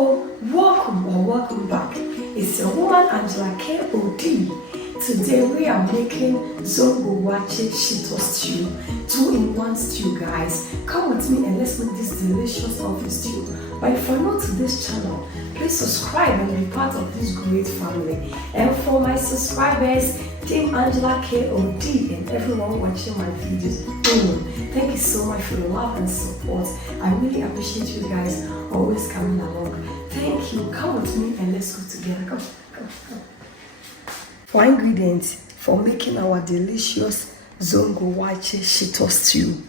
Hello, welcome back. It's your woman Angela K.O.D. Today we are making Zongo Waakye Shito stew, 2-in-1 stew, guys. Come with me and let's make this delicious coffee stew. But if you're new to this channel, please subscribe and be part of this great family. And for my subscribers, Team Angela K.O.D. and everyone watching my videos, thank you so much for your love and support. I really appreciate you guys always coming along. Thank you. Come with me and let's go together. Go. For ingredients for making our delicious Zongo Waakye Shito stew,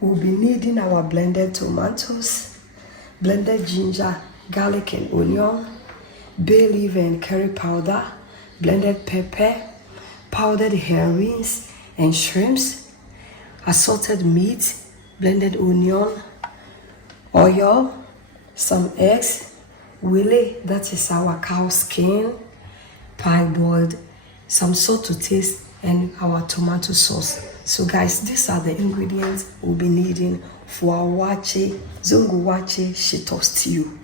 we'll be needing our blended tomatoes, blended ginger, garlic and onion, bay leaf and curry powder, blended pepper, powdered herrings and shrimps, assorted meat, blended onion, oil, some eggs, willy, that is our cow skin, pie-boiled, some salt to taste, and our tomato sauce. So guys, these are the ingredients we'll be needing for our Zongo Waakye Shito stew.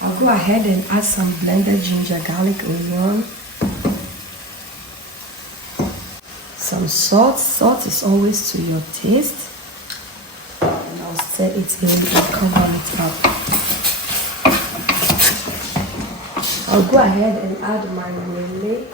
I'll go ahead and add some blended ginger, garlic, onion, some salt. Salt is always to your taste. And I'll stir it in and cover it up. I'll go ahead and add my willy.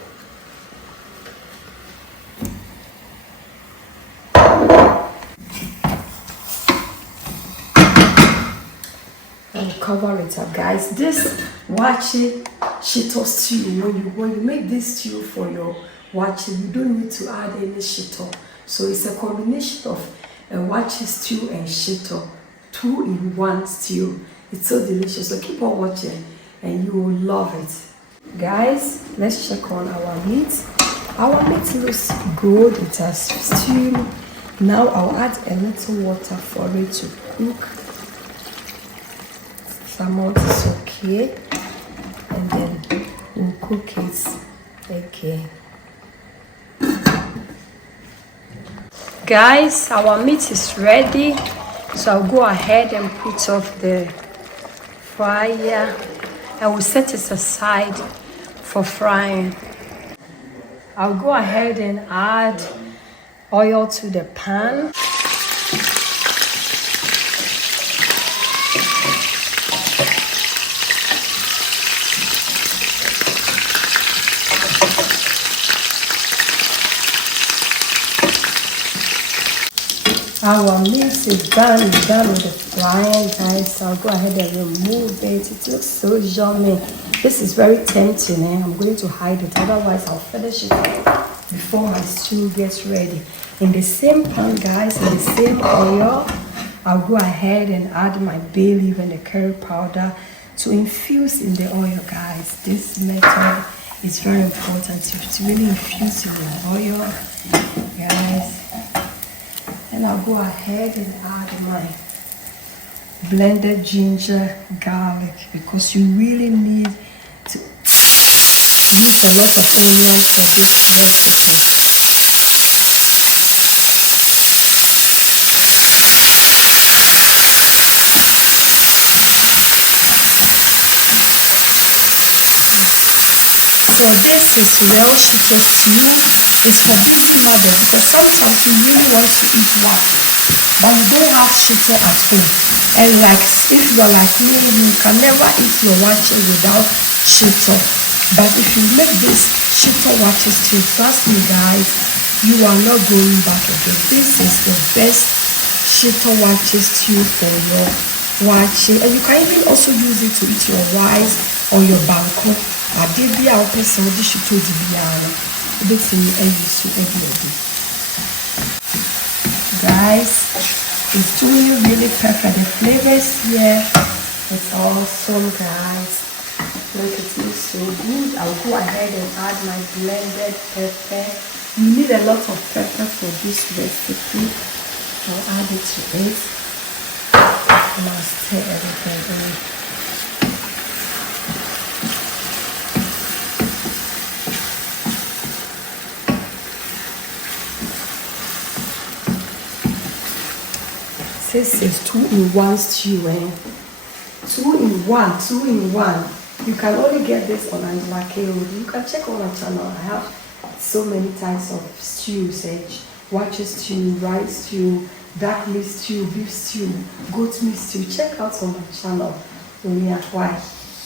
And cover it up, guys. This Waakye Shito stew, when you make this stew for your Waakye, you don't need to add any shito. So it's a combination of a Waakye stew and shito, 2-in-1 stew. It's so delicious. So keep on watching and you will love it. Guys, let's check on our meat. Our meat looks good. It has steamed. Now I'll add a little water for it to cook. Amount is okay, and then we'll cook it again. Guys, our meat is ready, so I'll go ahead and put off the fryer. I will set it aside for frying. I'll go ahead and add oil to the pan. Our meat is done with the frying, guys. I'll go ahead and remove it. It looks so yummy. This is very tempting, and I'm going to hide it. Otherwise, I'll finish it before my stew gets ready. In the same pan, guys, in the same oil, I'll go ahead and add my bay leaf and the curry powder to infuse in the oil, guys. This method is very important. To really infuse in the oil, guys. And I'll go ahead and add my blended ginger, garlic, because you really need to use a lot of onion for this recipe. So this is real shito stew. It's for baby mothers, because sometimes you really want to eat waakye, but you don't have shito at home. And like if you're like me, you can never eat your waakye without shito. But if you make this shito waakye stew, trust me guys, you are not going back again. This is the best shito waakye stew for your waakye, and you can even also use it to eat your rice or your banku. Guys, it's doing really perfect. The flavors here, it's awesome, guys. Look, it looks so good. I'll go ahead and add my blended pepper. You need a lot of pepper for this recipe. I'll add it to it. And I'll stir everything in. This is 2-in-1 stew, 2-in-1. You can only get this on Angela K.O. You can check on my channel. I have so many types of stews: waakye stew, rice stew, dark meat stew, beef stew, goat meat stew. Check out on my channel. Why?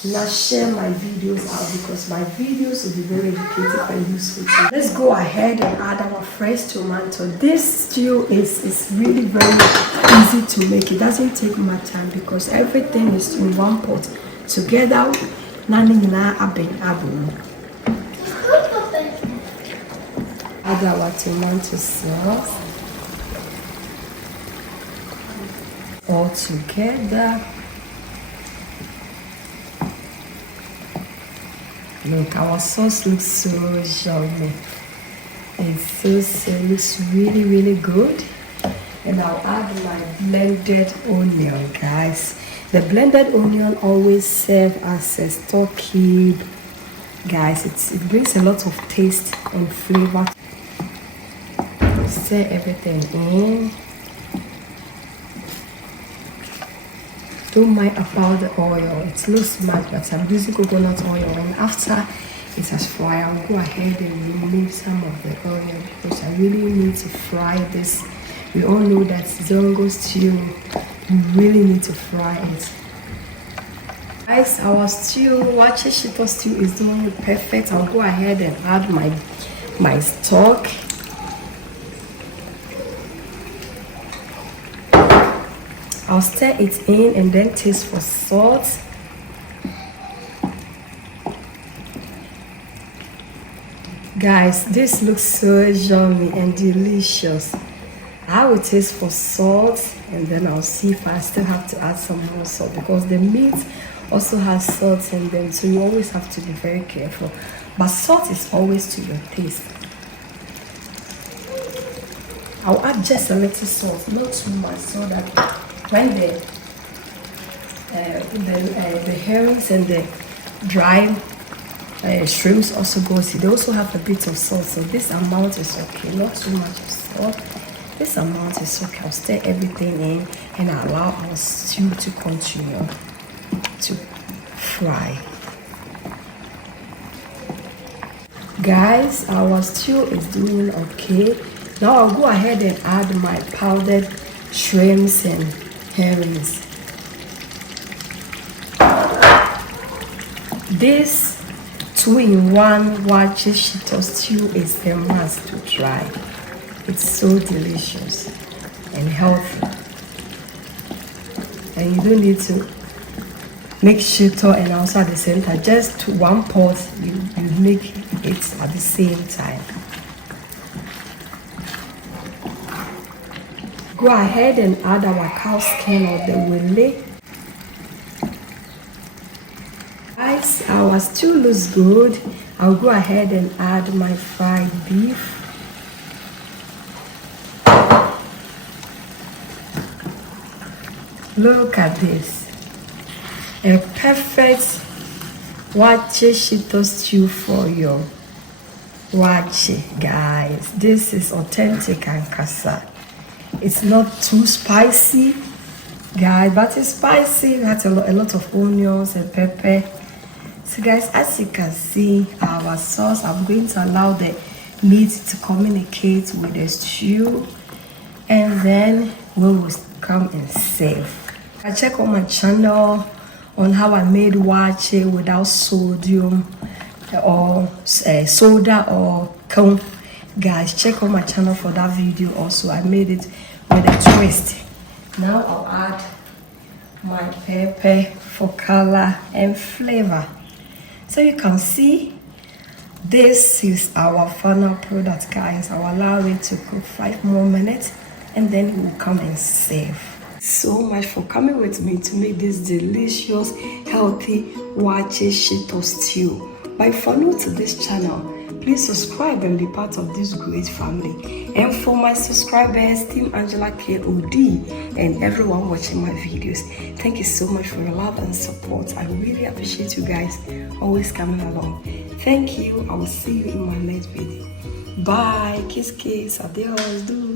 Now share my videos out, because my videos will be very educative and useful to you. Let's go ahead and add our fresh tomato. This stew is really very easy to make. It doesn't take much time because everything is in one pot together. Add our tomato sauce all together. Look, our sauce looks so yummy. It looks really good. And I'll add my blended onion, guys. The blended onion always serves as a stock cube, guys. It brings a lot of taste and flavor. Stir everything in. Don't mind about the oil. It looks much, but I'm using coconut oil. And after it has fried, I'll go ahead and remove some of the oil because I really need to fry this. We all know that Zongo stew, you really need to fry it. Guys, our stew, Waakye Shito stew, is doing perfect. I'll go ahead and add my stock. I'll stir it in and then taste for salt. Guys, this looks so yummy and delicious. I will taste for salt and then I'll see if I still have to add some more salt, because the meat also has salt in them, so you always have to be very careful. But salt is always to your taste. I'll add just a little salt, not too much, so that when the herrings and the dry shrimps also goes, they also have a bit of salt, so this amount is okay, not too much of salt. This amount is okay. I'll stir everything in and allow our stew to continue to fry. Guys, our stew is doing okay. Now I'll go ahead and add my powdered shrimps and herrings. This 2-in-1 Waakye Shito stew is a must to try. It's so delicious and healthy. And you don't need to make shito and also at the same time. Just one pot, you make it at the same time. Go ahead and add our cow skin or the wele. Guys, our stew looks good. I'll go ahead and add my fried beef. Look at this. A perfect Waakye Shito stew for your waakye, guys. This is authentic and kasa. It's not too spicy, guys, but it's spicy. It has a lot of onions and pepper. So guys, as you can see, our sauce, I'm going to allow the meat to communicate with the stew, and then we will come and serve. I check on my channel on how I made waakye without sodium or soda or corn. Guys, check on my channel for that video also. I made it with a twist. Now I'll add my pepper for color and flavor. So you can see this is our final product, guys. I'll allow it to cook 5 more minutes and then we'll come and serve. So much for coming with me to make this delicious, healthy Waakye Shito stew. By if you're new to this channel, please subscribe and be part of this great family. And for my subscribers, Team Angela KOD, and everyone watching my videos, thank you so much for your love and support. I really appreciate you guys always coming along. Thank you. I will see you in my next video. Bye. Kiss, kiss. Adios.